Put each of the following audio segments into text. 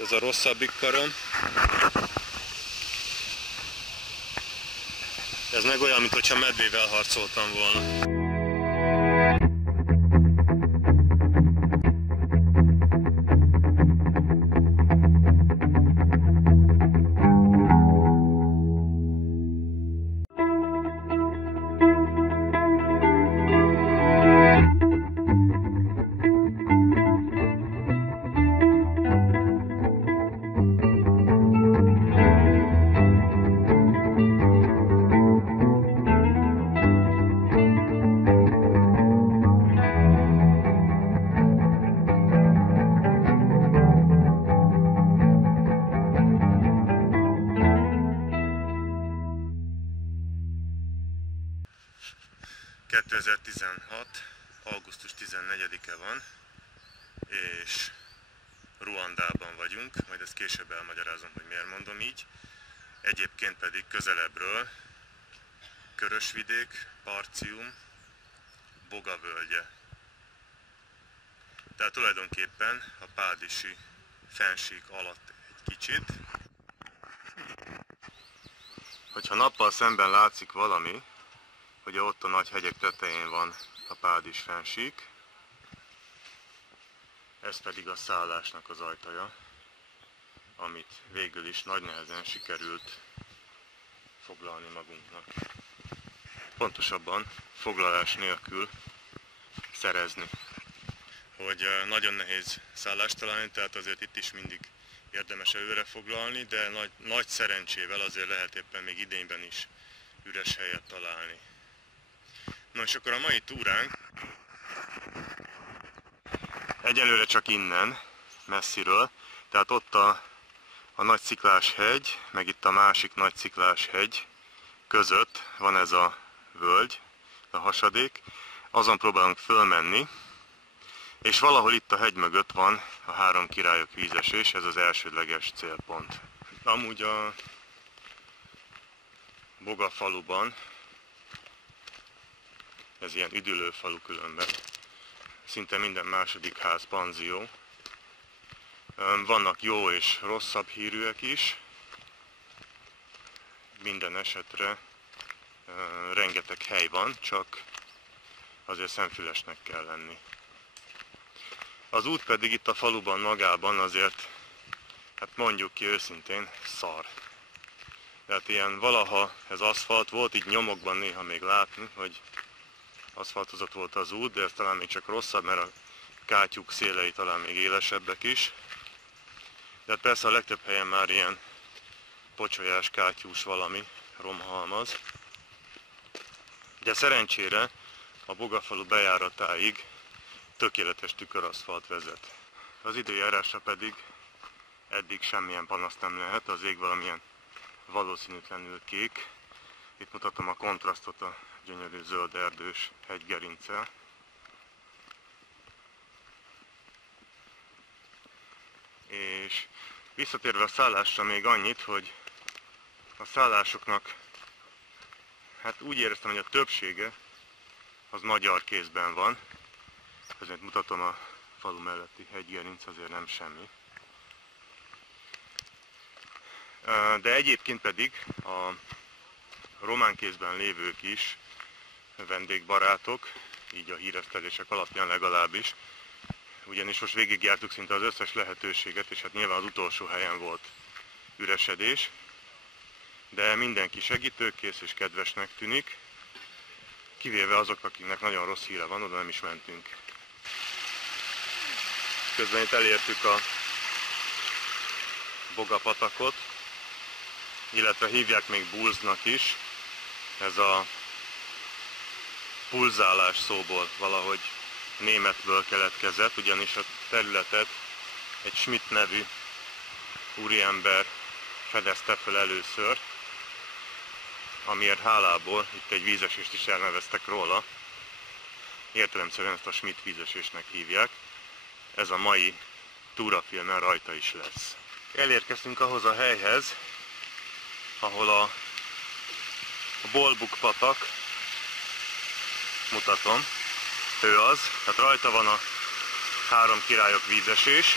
Ez a rosszabbik karom. Ez meg olyan, mintha medvével harcoltam volna. Augusztus 14-e van, és Ruandában vagyunk, majd ezt később elmagyarázom, hogy miért mondom így. Egyébként pedig közelebbről Körösvidék, Partium, Boga völgye. Tehát tulajdonképpen a Pádisi fennsík alatt egy kicsit. Hogyha nappal szemben látszik valami, hogy ott a nagy hegyek tetején van a Pádis fennsík, ez pedig a szállásnak az ajtaja, amit végül is nagy nehezen sikerült foglalni magunknak. Pontosabban foglalás nélkül szerezni. Hogy nagyon nehéz szállást találni, tehát azért itt is mindig érdemes előre foglalni, de nagy szerencsével azért lehet éppen még idényben is üres helyet találni. Na és akkor a mai túránk egyelőre csak innen, messziről, tehát ott a Nagy Sziklás hegy, meg itt a másik Nagy Sziklás hegy között van ez a völgy, a hasadék, azon próbálunk fölmenni, és valahol itt a hegy mögött van a Három Királyok vízesés, ez az elsődleges célpont. Amúgy a Boga faluban, ez ilyen üdülő falu különben, szinte minden második ház panzió. Vannak jó és rosszabb hírűek is. Minden esetre rengeteg hely van, csak azért szemfülesnek kell lenni. Az út pedig itt a faluban magában azért, hát mondjuk ki őszintén, szar. Tehát ilyen valaha ez aszfalt volt, így nyomokban néha még látni, hogy aszfaltozott volt az út, de ez talán még csak rosszabb, mert a kátyúk szélei talán még élesebbek is. De persze a legtöbb helyen már ilyen pocsolyás, kátyús valami, romhalmaz. De szerencsére a Bogafalu bejáratáig tökéletes tüköraszfalt vezet. Az időjárásra pedig eddig semmilyen panaszt nem lehet, az ég valamilyen valószínűtlenül kék. Itt mutatom a kontrasztot a gyönyörű zöld erdős hegygerinccel. És visszatérve a szállásra még annyit, hogy a szállásoknak, hát úgy éreztem, hogy a többsége az magyar kézben van. Ezért mutatom a falu melletti hegygerinc, azért nem semmi. De egyébként pedig a román kézben lévők is vendégbarátok, így a híresztelések alapján legalábbis. Ugyanis most végigjártuk szinte az összes lehetőséget, és hát nyilván az utolsó helyen volt üresedés. De mindenki segítőkész és kedvesnek tűnik, kivéve azok, akiknek nagyon rossz híre van, oda nem is mentünk. Közben itt elértük a Bogapatakot, illetve hívják még Bulznak is. Ez a pulzálás szóból valahogy németből keletkezett, ugyanis a területet egy Schmidt nevű úriember fedezte fel először, amiért hálából itt egy vízesést is elneveztek róla. Értelemszerűen ezt a Schmidt vízesésnek hívják. Ez a mai túrafilmen rajta is lesz. Elérkeztünk ahhoz a helyhez, ahol a Bolbuk patak, mutatom, ő az, tehát rajta van a Három Királyok vízesés,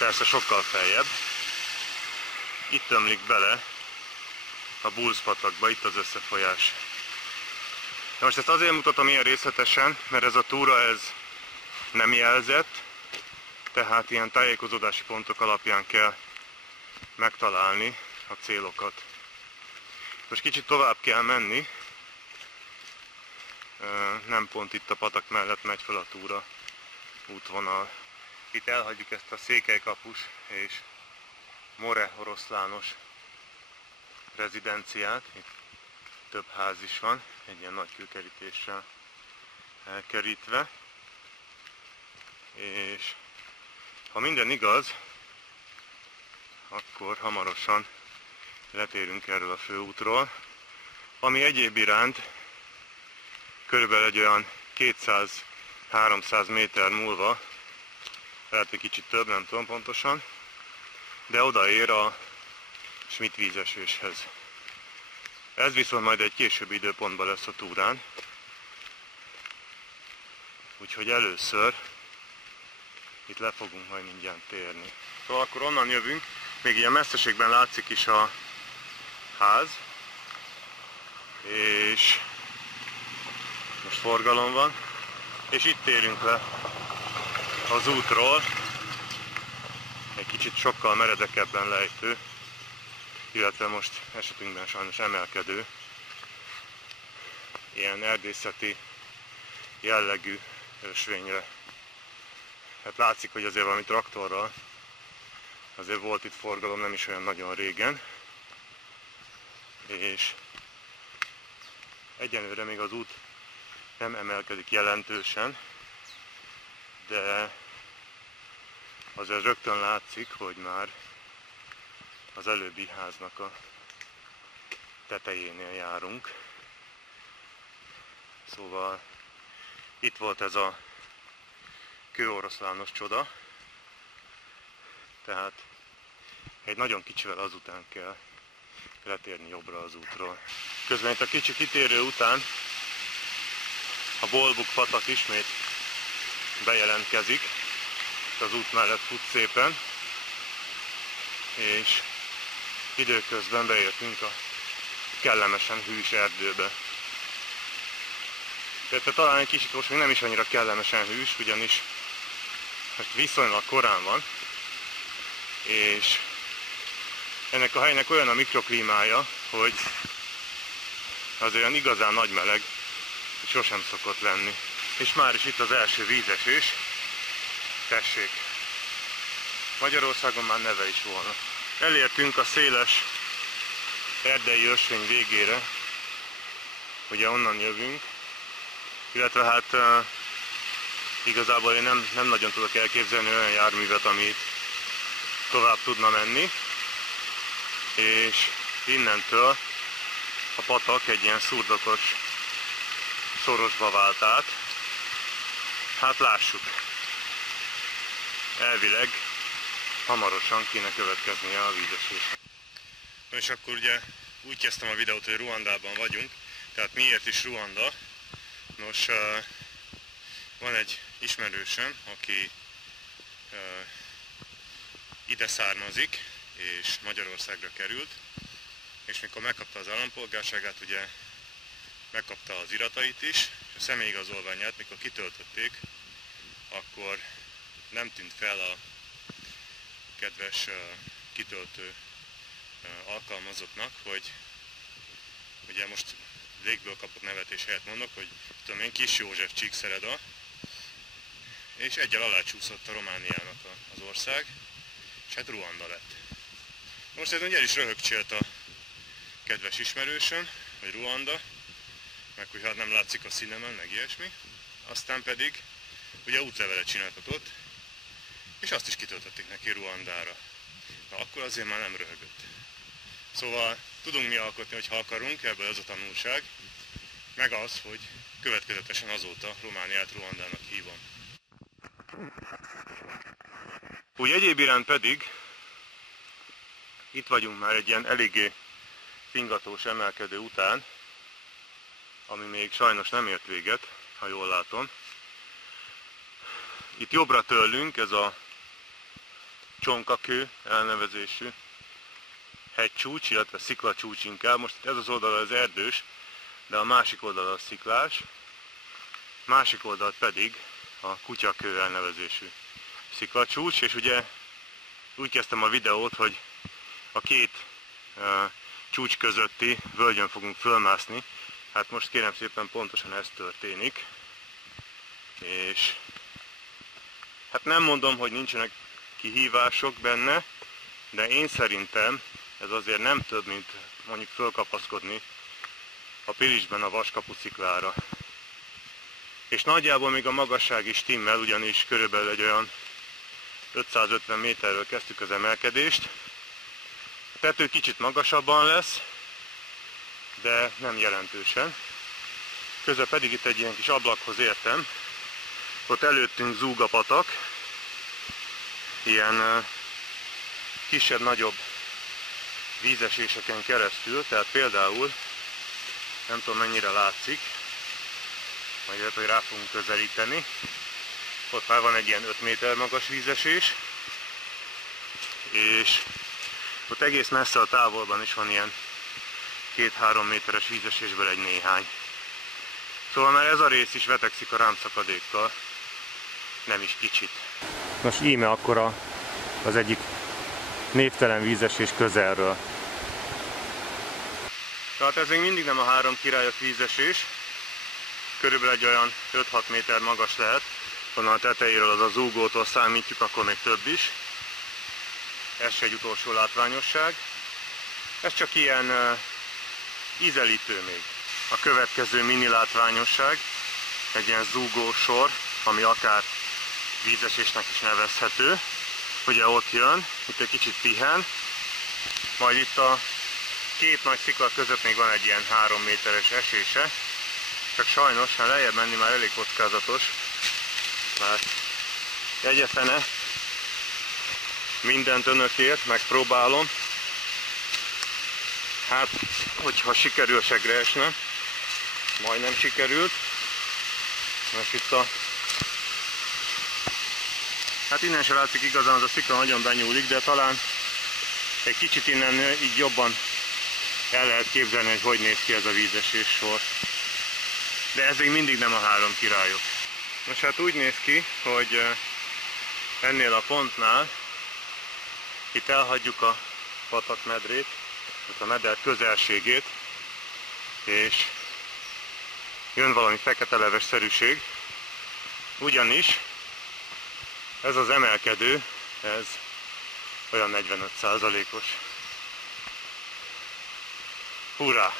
persze sokkal feljebb. Itt ömlik bele a Bulls patakba, itt az összefolyás. Na most ezt azért mutatom ilyen részletesen, mert ez a túra ez nem jelzett, tehát ilyen tájékozódási pontok alapján kell megtalálni a célokat. Most kicsit tovább kell menni, nem pont itt a patak mellett megy fel a túra útvonal. Itt elhagyjuk ezt a Székelykapus és More oroszlános rezidenciát, itt több ház is van, egy ilyen nagy kőkerítéssel elkerítve, és ha minden igaz, akkor hamarosan letérünk erről a főútról, ami egyéb iránt körülbelül egy olyan 200-300 méter múlva, lehet egy kicsit több, nem tudom pontosan, de odaér a Schmidt vízeséshez. Ez viszont majd egy későbbi időpontban lesz a túrán, úgyhogy először itt le fogunk majd mindjárt térni. Szóval akkor onnan jövünk, még ilyen messzeségben látszik is a ház, és most forgalom van, és itt térünk le az útról, egy kicsit sokkal meredekebben lejtő, illetve most esetünkben sajnos emelkedő, ilyen erdészeti jellegű ösvényre. Hát látszik, hogy azért valami traktorral, azért volt itt forgalom nem is olyan nagyon régen, és egyenlőre még az út nem emelkedik jelentősen, de azért rögtön látszik, hogy már az előbbi háznak a tetejénél járunk. Szóval itt volt ez a kőoroszlános csoda, tehát egy nagyon kicsivel azután kell letérni jobbra az útról. Közben itt a kicsi kitérő után a Bolbuk patak ismét bejelentkezik, az út mellett fut szépen, és időközben beértünk a kellemesen hűs erdőbe. Tehát talán egy kicsit most még nem is annyira kellemesen hűs, ugyanis most viszonylag korán van, és ennek a helynek olyan a mikroklímája, hogy az olyan igazán nagy meleg sosem szokott lenni. És már is itt az első vízesés. Tessék! Magyarországon már neve is volna. Elértünk a széles erdei ösvény végére, ugye onnan jövünk, illetve hát igazából én nem nagyon tudok elképzelni olyan járművet, amit tovább tudna menni, és innentől a patak egy ilyen szurdokos szorosba vált át. Hát lássuk, elvileg hamarosan kéne következnie a vízesésnek. És akkor ugye úgy kezdtem a videót, hogy Ruandában vagyunk, tehát miért is Ruanda? Nos, van egy ismerősöm, aki ide származik, és Magyarországra került, és mikor megkapta az állampolgárságát, ugye megkapta az iratait is, és a személyigazolványát, mikor kitöltötték, akkor nem tűnt fel a kedves kitöltő alkalmazottnak, hogy ugye most légből kapott nevetés helyett mondok, hogy tudom én, Kis József Csíkszereda, és egyel alácsúszott a Romániának az ország, és hát Ruanda lett. Most ez ugye el is röhögcsélt a kedves ismerősöm, hogy Ruanda, meg hogy hát nem látszik a színemen, meg ilyesmi. Aztán pedig ugye útlevelet csináltatott, és azt is kitöltötték neki Ruandára. Na akkor azért már nem röhögött. Szóval tudunk mi alkotni, hogyha akarunk, ebből az a tanulság, meg az, hogy következetesen azóta Romániát Ruandának hívom. Úgy egyéb iránt pedig itt vagyunk már egy ilyen eléggé fingatós emelkedő után, ami még sajnos nem ért véget, ha jól látom. Itt jobbra tőlünk ez a Csonkakő elnevezésű hegycsúcs, illetve sziklacsúcs inkább. Most ez az oldal az erdős, de a másik oldal a sziklás, másik oldal pedig a Kutyakő elnevezésű sziklacsúcs, és ugye úgy kezdtem a videót, hogy a két csúcs közötti völgyön fogunk fölmászni. Hát most kérem szépen pontosan ez történik, és hát nem mondom, hogy nincsenek kihívások benne, de én szerintem ez azért nem több, mint mondjuk fölkapaszkodni a Pilisben a Vaskapu sziklára. És nagyjából még a magasság is stimmel, ugyanis körülbelül egy olyan 550 méterről kezdtük az emelkedést. A tető kicsit magasabban lesz, de nem jelentősen. Közben pedig itt egy ilyen kis ablakhoz értem. Ott előttünk zúg a patak, ilyen kisebb-nagyobb vízeséseken keresztül, tehát például, nem tudom mennyire látszik, majd lehet, hogy rá fogunk közelíteni. Ott már van egy ilyen 5 méter magas vízesés, és ott egész messze a távolban is van ilyen 2-3 méteres vízesésből egy néhány. Szóval már ez a rész is vetekszik a rámszakadékkal, nem is kicsit. Nos, íme akkor az egyik névtelen vízesés közelről. Tehát ez még mindig nem a 3 királyok vízesés, körülbelül egy olyan 5-6 méter magas lehet, onnan a tetejéről, az a zúgótól számítjuk, akkor még több is. Ez se egy utolsó látványosság. Ez csak ilyen ízelítő még. A következő mini látványosság, egy ilyen zúgó sor, ami akár vízesésnek is nevezhető. Ugye ott jön, itt egy kicsit pihen, majd itt a két nagy szikla között még van egy ilyen 3 méteres esése, csak sajnos, ha lejjebb menni már elég kockázatos, mert jegyezene mindent önökért, megpróbálom. Hát, hogyha sikerül segre esne, majdnem sikerült. Most itt hát innen se látszik igazán, az a szikla nagyon benyúlik, de talán egy kicsit innen így jobban el lehet képzelni, hogy néz ki ez a vízesés sor. De ez még mindig nem a 3 királyok. Most hát úgy néz ki, hogy ennél a pontnál itt elhagyjuk a patakmedrét, a meder közelségét, és jön valami fekete leves szerűség, ugyanis ez az emelkedő, ez olyan 45%-os. Hurrá!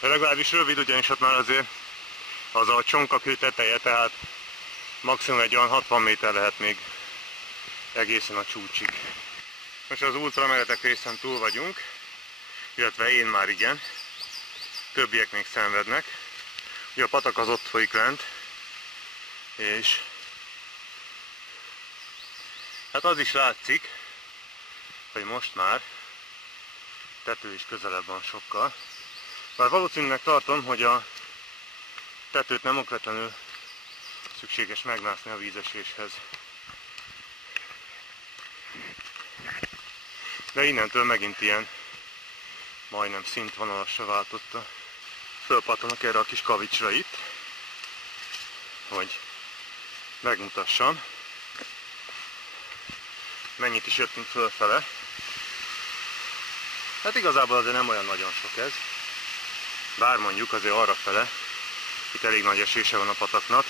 De legalábbis rövid, ugyanis ott már azért az a Csonkakő teteje, tehát maximum egy olyan 60 méter lehet még egészen a csúcsig. Most az ultrameretek részen túl vagyunk, illetve én már igen, többiek még szenvednek. Ugye a patak az ott folyik lent, és hát az is látszik, hogy most már tető is közelebb van sokkal. Bár valószínűleg tartom, hogy a tetőt nem okvetlenül szükséges megmászni a vízeséshez. De innentől megint ilyen majdnem szintvonalasra váltotta. Fölpattanak erre a kis kavicsra itt, hogy megmutassam, mennyit is jöttünk fölfele. Hát igazából azért nem olyan nagyon sok ez, bár mondjuk azért arrafele, itt elég nagy esése van a pataknak.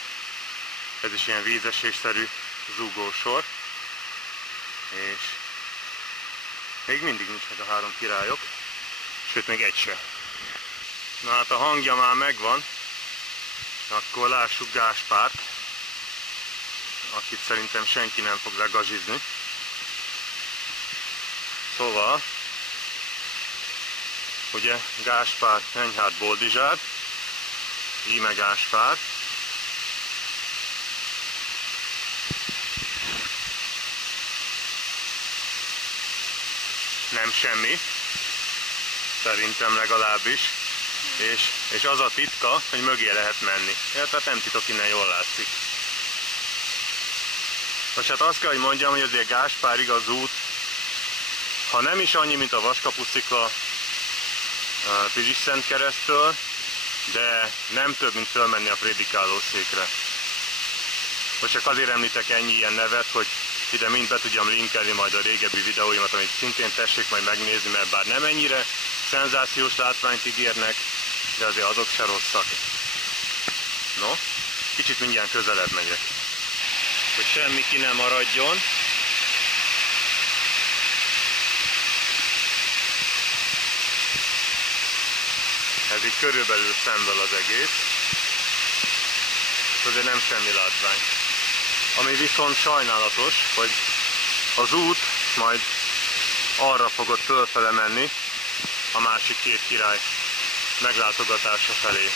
Ez is ilyen vízesésszerű zúgósor, és még mindig nincs meg a 3 királyok, sőt még egy se. Na hát a hangja már megvan, akkor lássuk Gáspárt, akit szerintem senki nem fog legazsizni. Szóval, ugye Gáspár Enyhárd Boldizsár, íme Gáspár. Nem semmi, szerintem legalábbis, és az a titka, hogy mögé lehet menni. Ja, tehát nem titok, innen jól látszik. Most hát azt kell, hogy mondjam, hogy azért Gáspárig az út, ha nem is annyi, mint a Vaskapuszikla Pizisszent keresztől, de nem több, mint fölmenni a prédikálószékre. Most csak azért említek ennyi ilyen nevet, hogy ide mind be tudjam linkelni majd a régebbi videóimat, amit szintén tessék majd megnézni, mert bár nem ennyire szenzációs látványt ígérnek, de azért azok se rosszak. No, kicsit mindjárt közelebb megyek, hogy semmi ki nem maradjon. Ez így körülbelül szemből az egész. Azért nem semmi látvány. Ami viszont sajnálatos, hogy az út majd arra fogod fölfele menni, a másik két király meglátogatása felé.